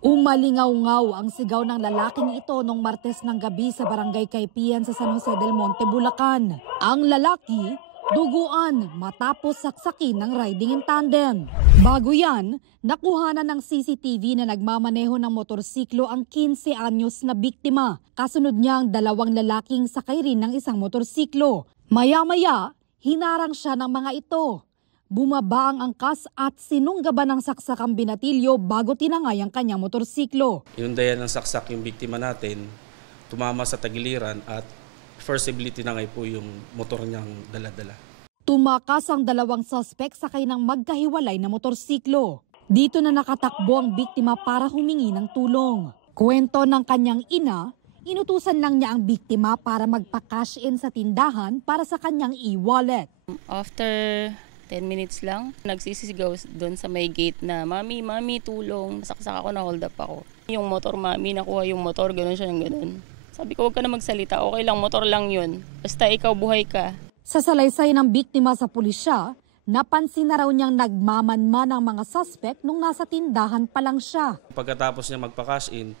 Umalingaw-ngaw ang sigaw ng lalaking ito nung Martes ng gabi sa Barangay Kaipian sa San Jose del Monte, Bulacan. Ang lalaki, duguan matapos saksakin ng riding in tandem. Bago yan, nakuhanan ng CCTV na nagmamaneho ng motorsiklo ang 15 anyos na biktima. Kasunod niya ang dalawang lalaking sakay rin ng isang motorsiklo. Maya-maya, hinarang siya ng mga ito. Bumaba ang angkas at sinunggaban ng saksak ang binatilyo bago tinangay ang kanyang motorsiklo. Inundayan ng saksak yung biktima natin, tumama sa tagiliran at forcibly tinangay po yung motor niyang dala-dala. Tumakas ang dalawang suspect sakay ng magkahiwalay na motorsiklo. Dito na nakatakbo ang biktima para humingi ng tulong. Kwento ng kanyang ina, inutusan lang niya ang biktima para magpa-cash in sa tindahan para sa kanyang e-wallet. After 10 minutes lang, nagsisisigaw doon sa may gate na, Mami, tulong. Saksak ako, na-hold up ako. Yung motor, Mami, nakuha yung motor, gano'n siya ng gano'n. Sabi ko, huwag ka na magsalita, okay lang, motor lang yun. Basta ikaw, buhay ka. Sa salaysay ng biktima sa pulisya, napansin na raw niyang nagmamanman ang mga suspect nung nasa tindahan pa lang siya. Pagkatapos niya magpa-cash in,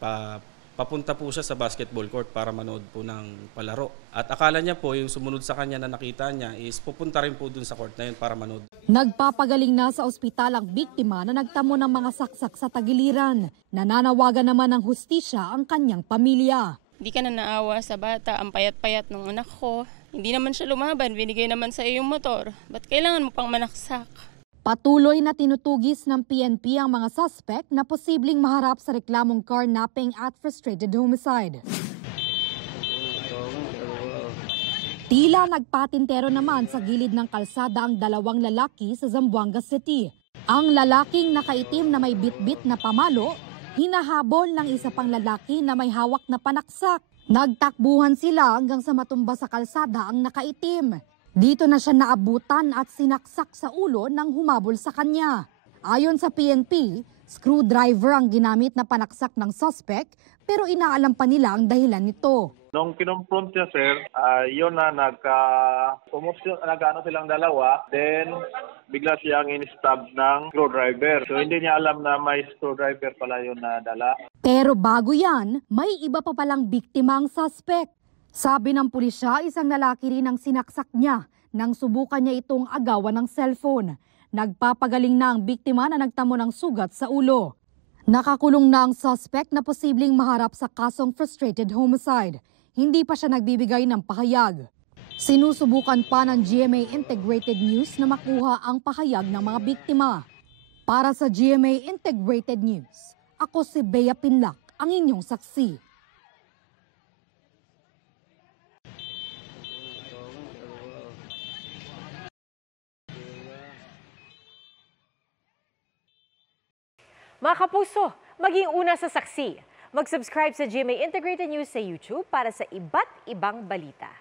papunta po siya sa basketball court para manood po ng palaro. At akala niya po yung sumunod sa kanya na nakita niya is pupunta rin po dun sa court na yun para manood. Nagpapagaling na sa ospital ang biktima na nagtamo ng mga saksak sa tagiliran. Nananawagan naman ng hustisya ang kanyang pamilya. Hindi ka na naawa sa bata, ang payat-payat ng anak ko. Hindi naman siya lumaban, binigay naman sa iyo yung motor. Ba't kailangan mo pang manaksak? Patuloy na tinutugis ng PNP ang mga suspect na posibleng maharap sa reklamong carnapping at frustrated homicide. Tila nagpatintero naman sa gilid ng kalsada ang dalawang lalaki sa Zamboanga City. Ang lalaking nakaitim na may bitbit na pamalo, hinahabol ng isa pang lalaki na may hawak na panaksak. Nagtakbuhan sila hanggang sa matumba sa kalsada ang nakaitim. Dito na siya naabutan at sinaksak sa ulo nang humabol sa kanya. Ayon sa PNP, screwdriver ang ginamit na panaksak ng suspect pero inaalam pa nila ang dahilan nito. Nung kinonfront niya, sir, yun na nag-ano silang dalawa, then bigla siyang in-stab ng screwdriver. So hindi niya alam na may screwdriver pala yun na dala. Pero bago yan, may iba pa palang biktima ang suspect. Sabi ng pulisya, isang lalaki rin ang sinaksak niya nang subukan niya itong agawan ng cellphone. Nagpapagaling na ang biktima na nagtamo ng sugat sa ulo. Nakakulong na ang suspect na posibleng maharap sa kasong frustrated homicide. Hindi pa siya nagbibigay ng pahayag. Sinusubukan pa ng GMA Integrated News na makuha ang pahayag ng mga biktima. Para sa GMA Integrated News, ako si Bea Pinlac, ang inyong saksi. Mga kapuso, maging una sa saksi. Mag-subscribe sa GMA Integrated News sa YouTube para sa iba't ibang balita.